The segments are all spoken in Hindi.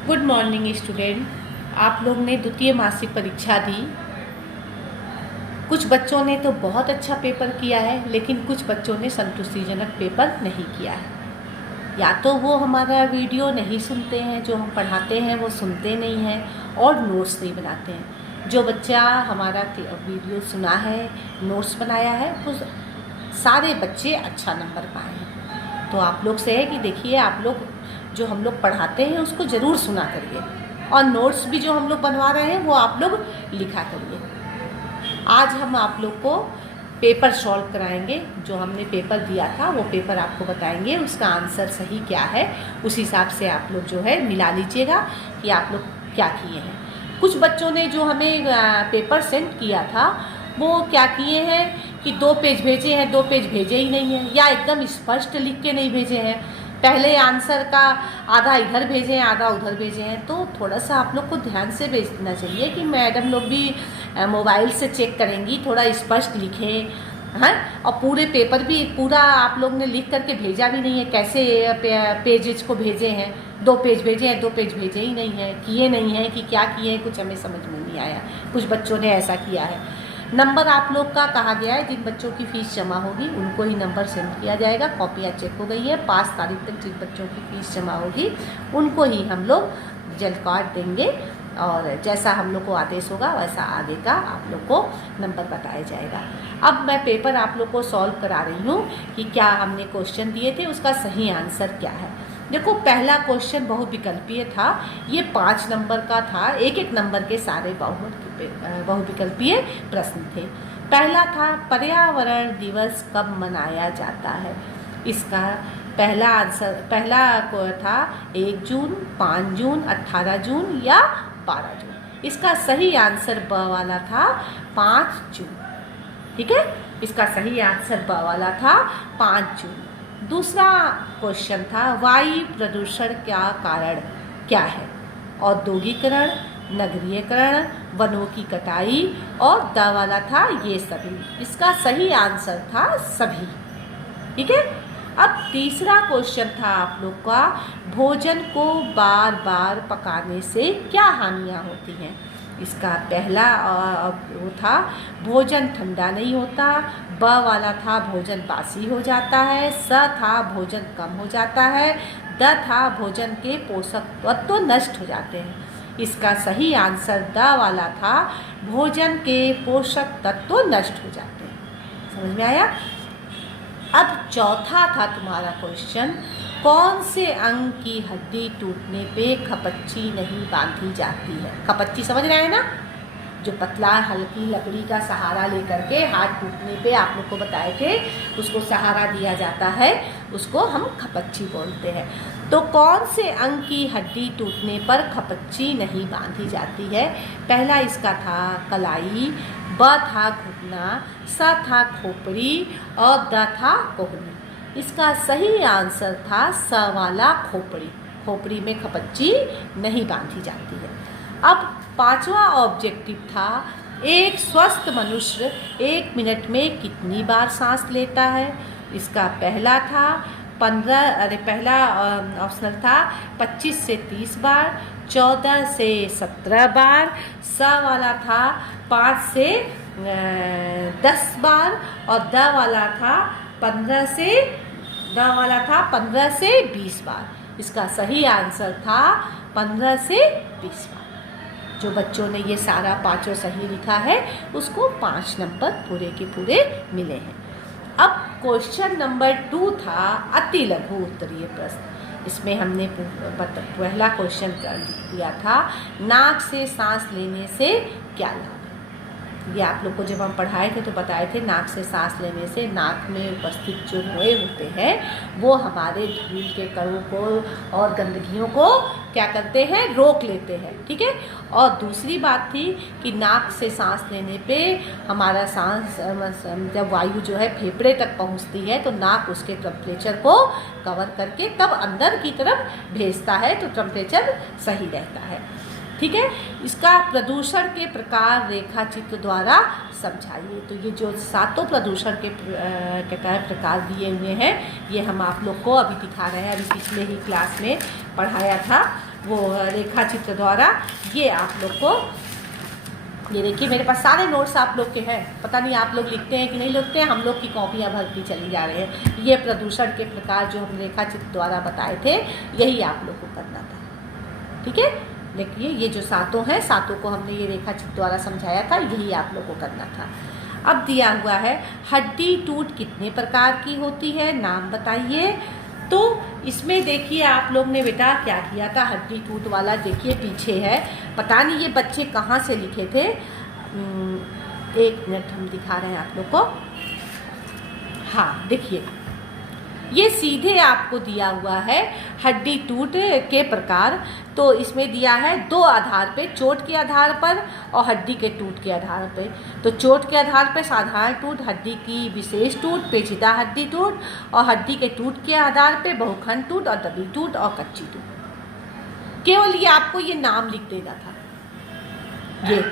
Good morning student. आप लोग ने द्वितीय मासिक परीक्षा दी। कुछ बच्चों ने तो बहुत अच्छा पेपर किया है, लेकिन कुछ बच्चों ने संतुष्टिजनक पेपर नहीं किया है। या तो वो हमारा वीडियो नहीं सुनते हैं, जो हम पढ़ाते हैं वो सुनते नहीं हैं और नोट्स नहीं बनाते हैं। जो बच्चा हमारा वीडियो सुना है, नोट्स बनाया है, वो सारे बच्चे अच्छा नंबर पाए हैं। तो आप लोग से है कि देखिए, आप लोग जो हम लोग पढ़ाते हैं उसको ज़रूर सुना करिए, और नोट्स भी जो हम लोग बनवा रहे हैं वो आप लोग लिखा करिए। आज हम आप लोग को पेपर सॉल्व कराएंगे। जो हमने पेपर दिया था वो पेपर आपको बताएंगे, उसका आंसर सही क्या है उस हिसाब से आप लोग जो है मिला लीजिएगा कि आप लोग क्या किए हैं। कुछ बच्चों ने जो हमें पेपर सेंड किया था वो क्या किए हैं कि 2 पेज भेजे हैं, 2 पेज भेजे ही नहीं हैं, या एकदम स्पष्ट लिख के नहीं भेजे हैं। पहले आंसर का आधा इधर भेजे हैं, आधा उधर भेजे हैं। तो थोड़ा सा आप लोग को ध्यान से भेजना चाहिए कि मैडम लोग भी मोबाइल से चेक करेंगी, थोड़ा स्पष्ट लिखें। हाँ, और पूरे पेपर भी पूरा आप लोग ने लिख करके भेजा भी नहीं है। कैसे पेजेज को भेजे हैं? 2 पेज भेजे हैं, 2 पेज भेजे ही नहीं हैं, किए नहीं हैं कि क्या किए हैं, कुछ हमें समझ में नहीं आया। कुछ बच्चों ने ऐसा किया है। नंबर आप लोग का कहा गया है, जिन बच्चों की फ़ीस जमा होगी उनको ही नंबर सेंड किया जाएगा। कॉपियाँ चेक हो गई है। 5 तारीख तक जिन बच्चों की फ़ीस जमा होगी उनको ही हम लोग जल्द कार्ड देंगे, और जैसा हम लोग को आदेश होगा वैसा आगे का आप लोग को नंबर बताया जाएगा। अब मैं पेपर आप लोग को सॉल्व करा रही हूँ कि क्या हमने क्वेश्चन दिए थे उसका सही आंसर क्या है। देखो, पहला क्वेश्चन बहुविकल्पीय था। ये 5 नंबर का था। एक एक नंबर के सारे बहुविकल्पीय प्रश्न थे। पहला था, पर्यावरण दिवस कब मनाया जाता है। इसका पहला था 1 जून, 5 जून, 18 जून या 12 जून। इसका सही आंसर ब वाला था 5 जून। ठीक है, इसका सही आंसर ब वाला था 5 जून। दूसरा क्वेश्चन था, वायु प्रदूषण का कारण क्या है। औद्योगिकरण, नगरीयकरण, वनों की कटाई, और द वाला था ये सभी। इसका सही आंसर था सभी। ठीक है। अब तीसरा क्वेश्चन था आप लोग का, भोजन को बार बार पकाने से क्या हानियाँ होती हैं। इसका पहला वो था, भोजन ठंडा नहीं होता। ब वाला था, भोजन बासी हो जाता है। स था, भोजन कम हो जाता है। द था, भोजन के पोषक तत्व नष्ट हो जाते हैं। इसका सही आंसर द वाला था, भोजन के पोषक तत्व नष्ट हो जाते हैं। समझ में आया। अब चौथा था तुम्हारा क्वेश्चन, कौन से अंग की हड्डी टूटने पे खपच्ची नहीं बांधी जाती है। खपच्ची समझ रहे हैं ना, जो पतला हल्की लकड़ी का सहारा लेकर के हाथ टूटने पे आप लोग को बताए थे, उसको सहारा दिया जाता है, उसको हम खपच्ची बोलते हैं। तो कौन से अंग की हड्डी टूटने पर खपच्ची नहीं बांधी जाती है। पहला इसका था कलाई, ब था घुटना, स था खोपड़ी, और द था कोहनी। इसका सही आंसर था स वाला खोपड़ी। खोपड़ी में खपच्ची नहीं बांधी जाती है। अब पांचवा ऑब्जेक्टिव था, एक स्वस्थ मनुष्य 1 मिनट में कितनी बार सांस लेता है। इसका पहला ऑप्शनल था 25 से 30 बार, 14 से 17 बार। स वाला था 5 से 10 बार, और द वाला था 15 से 20 बार। इसका सही आंसर था 15 से 20 बार। जो बच्चों ने ये सारा पांचों सही लिखा है उसको 5 नंबर पूरे के पूरे मिले हैं। अब क्वेश्चन नंबर 2 था अति लघु उत्तरीय प्रश्न। इसमें हमने पहला क्वेश्चन दिया था, नाक से सांस लेने से क्या लाभ है। ये आप लोग को जब हम पढ़ाए थे तो बताए थे, नाक से सांस लेने से नाक में उपस्थित जो रोए होते हैं वो हमारे धूल के कणों को और गंदगियों को क्या करते हैं, रोक लेते हैं। ठीक है। और दूसरी बात थी कि नाक से सांस लेने पे हमारा सांस जब वायु जो है फेफड़े तक पहुंचती है तो नाक उसके टेम्परेचर को कवर करके तब अंदर की तरफ भेजता है, तो टेम्परेचर सही रहता है। ठीक है। इसका प्रदूषण के प्रकार रेखा चित्र द्वारा समझाइए। तो ये जो 7 प्रदूषण के प्रकार दिए हुए हैं ये हम आप लोग को अभी दिखा रहे हैं। अभी पिछले ही क्लास में पढ़ाया था। वो रेखा चित्र द्वारा ये आप लोग को, ये देखिए मेरे पास सारे नोट्स आप लोग के हैं, पता नहीं आप लोग लिखते हैं कि नहीं लिखते हैं, हम लोग की कॉपियाँ भरती चली जा रही हैं। ये प्रदूषण के प्रकार जो हम रेखा चित्र द्वारा बताए थे यही आप लोग को करना था, ठीक है। देखिए ये जो सातों हैं, सातों को हमने ये रेखा चित्र द्वारा समझाया था, यही आप लोग को करना था। अब दिया हुआ है हड्डी टूट कितने प्रकार की होती है, नाम बताइए। तो इसमें देखिए आप लोग ने बेटा क्या किया था, हड्डी टूट वाला देखिए पीछे है, पता नहीं ये बच्चे कहाँ से लिखे थे। एक मिनट हम दिखा रहे हैं आप लोग को। हाँ देखिए ये सीधे आपको दिया हुआ है हड्डी टूट के प्रकार। तो इसमें दिया है दो आधार पे, चोट के आधार पर और हड्डी के टूट के आधार पे। तो चोट के आधार पे साधारण टूट, हड्डी की विशेष टूट, पेचीदा हड्डी टूट, और हड्डी के टूट के आधार पे बहुखंड टूट और दबी टूट और कच्ची टूट। केवल ये आपको ये नाम लिख देना था। ये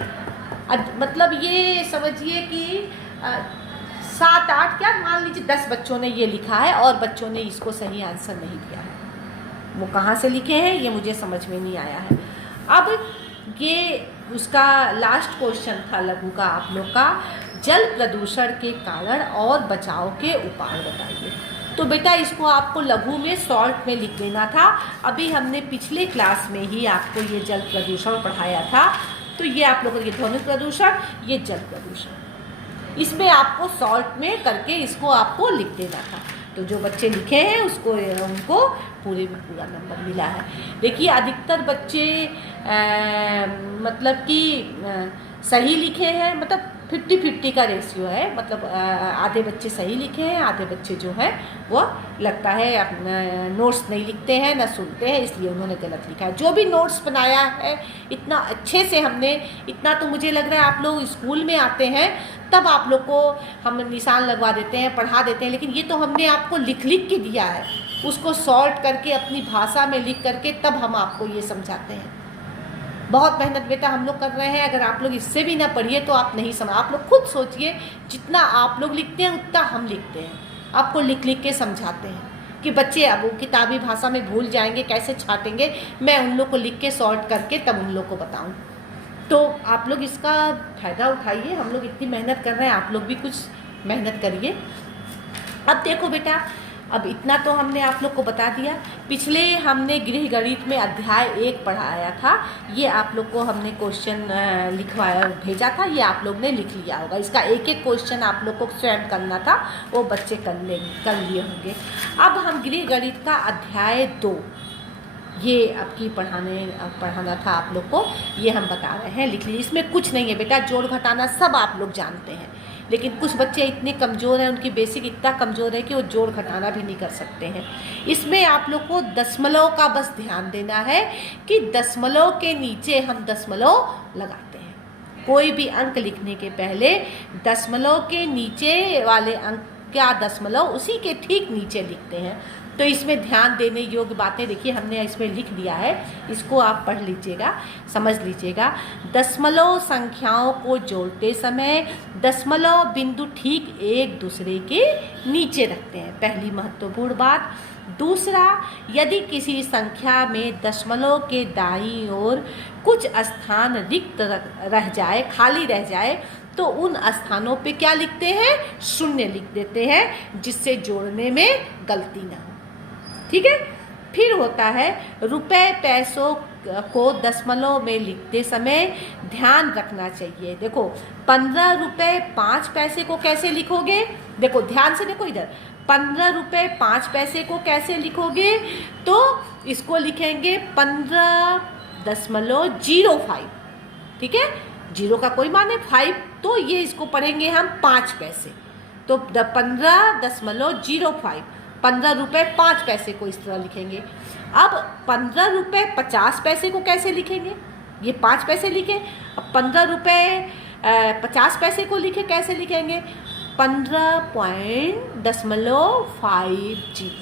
मतलब ये समझिए कि 7-8 क्या मान लीजिए 10 बच्चों ने ये लिखा है और बच्चों ने इसको सही आंसर नहीं दिया है। वो कहाँ से लिखे हैं ये मुझे समझ में नहीं आया है। अब ये उसका लास्ट क्वेश्चन था लघु का आप लोग का, जल प्रदूषण के कारण और बचाव के उपाय बताइए। तो बेटा इसको आपको लघु में शॉर्ट में लिख लेना था। अभी हमने पिछले क्लास में ही आपको ये जल प्रदूषण पढ़ाया था। तो ये आप लोगों को ध्वनि प्रदूषण, ये जल प्रदूषण, इसमें आपको शॉर्ट में करके इसको आपको लिख देना था। तो जो बच्चे लिखे हैं उसको उनको पूरे में पूरा नंबर मिला है। देखिए अधिकतर बच्चे मतलब कि सही लिखे हैं, मतलब 50-50 का रेशियो है, मतलब आधे बच्चे सही लिखे हैं, आधे बच्चे जो हैं वो लगता है नोट्स नहीं लिखते हैं ना सुनते हैं, इसलिए उन्होंने गलत लिखा है। जो भी नोट्स बनाया है इतना अच्छे से हमने, इतना तो मुझे लग रहा है आप लोग स्कूल में आते हैं तब आप लोग को हम निशान लगवा देते हैं, पढ़ा देते हैं, लेकिन ये तो हमने आपको लिख लिख के दिया है, उसको सॉर्ट करके अपनी भाषा में लिख करके तब हम आपको ये समझाते हैं। बहुत मेहनत बेटा हम लोग कर रहे हैं, अगर आप लोग इससे भी ना पढ़िए तो आप नहीं समझ। आप लोग खुद सोचिए, जितना आप लोग लिखते हैं उतना हम लिखते हैं, आपको लिख लिख के समझाते हैं कि बच्चे अब वो किताबी भाषा में भूल जाएंगे, कैसे छाटेंगे, मैं उन लोग को लिख के सॉर्ट करके तब उन लोग को बताऊं। तो आप लोग इसका फ़ायदा उठाइए, हम लोग इतनी मेहनत कर रहे हैं, आप लोग भी कुछ मेहनत करिए। अब देखो बेटा, अब इतना तो हमने आप लोग को बता दिया। पिछले हमने गृह गणित में अध्याय 1 पढ़ाया था, ये आप लोग को हमने क्वेश्चन लिखवाया भेजा था, ये आप लोग ने लिख लिया होगा। इसका एक एक क्वेश्चन आप लोग को स्वयं करना था, वो बच्चे कर लिए होंगे। अब हम गृह गणित का अध्याय 2 ये आपकी पढ़ाना था आप लोग को, ये हम बता रहे हैं, लिख लीजिए। इसमें कुछ नहीं है बेटा, जोड़ घटाना सब आप लोग जानते हैं, लेकिन कुछ बच्चे इतने कमज़ोर हैं, उनकी बेसिक इतना कमज़ोर है कि वो जोड़ घटाना भी नहीं कर सकते हैं। इसमें आप लोग को दशमलव का बस ध्यान देना है कि दशमलव के नीचे हम दशमलव लगाते हैं। कोई भी अंक लिखने के पहले दशमलव के नीचे वाले अंक क्या दशमलव उसी के ठीक नीचे लिखते हैं। तो इसमें ध्यान देने योग्य बातें देखिए हमने इसमें लिख दिया है, इसको आप पढ़ लीजिएगा, समझ लीजिएगा। दशमलव संख्याओं को जोड़ते समय दशमलव बिंदु ठीक एक दूसरे के नीचे रखते हैं, पहली महत्वपूर्ण बात। दूसरा, यदि किसी संख्या में दशमलव के दाईं ओर कुछ स्थान रिक्त रह जाए, खाली रह जाए, तो उन स्थानों पे क्या लिखते हैं, शून्य लिख देते हैं, जिससे जोड़ने में गलती ना हो। ठीक है। फिर होता है रुपए पैसों को दशमलव में लिखते समय ध्यान रखना चाहिए। देखो 15 रुपये 5 पैसे को कैसे लिखोगे, देखो ध्यान से देखो इधर, 15 रुपये 5 पैसे को कैसे लिखोगे, तो इसको लिखेंगे 15.05। ठीक है, जीरो का कोई मान है 5, तो ये इसको पढ़ेंगे हम 5 पैसे, तो 15.05, 15 रुपये 5 पैसे को इस तरह लिखेंगे। अब 15 रुपये 50 पैसे को कैसे लिखेंगे, ये 5 पैसे लिखे, अब 15 रुपये 50 पैसे को लिखे, कैसे लिखेंगे 15.50।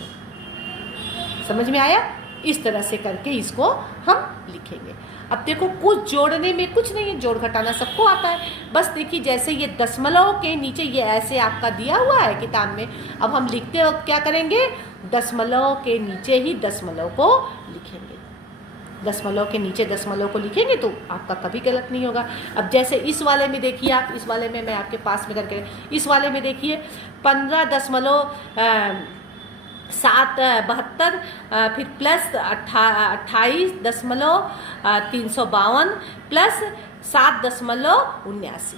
समझ में आया, इस तरह से करके इसको हम लिखेंगे। अब देखो कुछ जोड़ने में कुछ नहीं है, जोड़ घटाना सबको आता है, बस देखिए जैसे ये दशमलव के नीचे ये ऐसे आपका दिया हुआ है किताब में, अब हम लिखते वक्त क्या करेंगे, दशमलव के नीचे ही दशमलव को लिखेंगे। दशमलव के नीचे दशमलव को लिखेंगे तो आपका कभी गलत नहीं होगा। अब जैसे इस वाले में देखिए आप, इस वाले में मैं आपके पास में करके, इस वाले में देखिए 15.72 फिर प्लस 28.352 प्लस 7.79।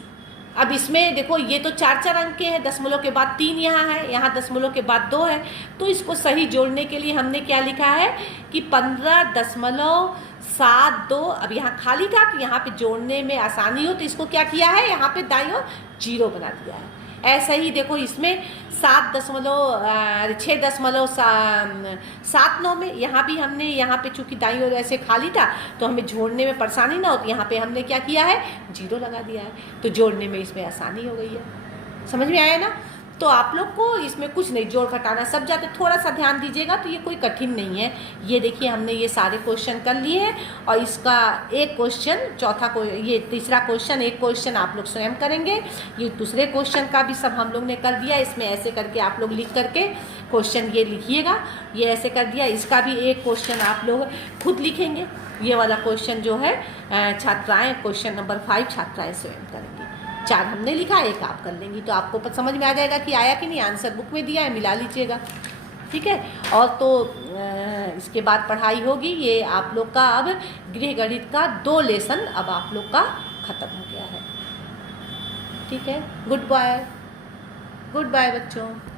अब इसमें देखो ये तो 4 अंक के हैं, दशमलव के बाद 3 यहाँ है, यहाँ दशमलव के बाद 2 है, तो इसको सही जोड़ने के लिए हमने क्या लिखा है कि 15.72। अब यहाँ खाली था तो यहाँ पे जोड़ने में आसानी हो तो इसको क्या किया है, यहाँ पे दाईं ओर 0 बना दिया है। ऐसा ही देखो इसमें 6.79 में यहाँ भी हमने, यहाँ पे चूंकि दाईं ओर ऐसे खाली था तो हमें जोड़ने में परेशानी ना हो, तो यहाँ पे हमने क्या किया है, 0 लगा दिया है, तो जोड़ने में इसमें आसानी हो गई है। समझ में आया ना? तो आप लोग को इसमें कुछ नहीं, जोड़ घटाना सब जाते, थोड़ा सा ध्यान दीजिएगा तो ये कोई कठिन नहीं है। ये देखिए हमने ये सारे क्वेश्चन कर लिए हैं और इसका एक क्वेश्चन, ये तीसरा क्वेश्चन, एक क्वेश्चन आप लोग स्वयं करेंगे। ये दूसरे क्वेश्चन का भी सब हम लोग ने कर दिया। इसमें ऐसे करके आप लोग लिख करके क्वेश्चन ये लिखिएगा, ये ऐसे कर दिया। इसका भी एक क्वेश्चन आप लोग खुद लिखेंगे। ये वाला क्वेश्चन जो है छात्राएँ, क्वेश्चन नंबर 5 छात्राएँ स्वयं करेंगी। 4 हमने लिखा, 1 आप कर लेंगी, तो आपको समझ में आ जाएगा कि आया कि नहीं। आंसर बुक में दिया है, मिला लीजिएगा, ठीक है। और तो इसके बाद पढ़ाई होगी। ये आप लोग का अब गृह गणित का 2 लेसन अब आप लोग का खत्म हो गया है, ठीक है। गुड बाय, गुड बाय बच्चों।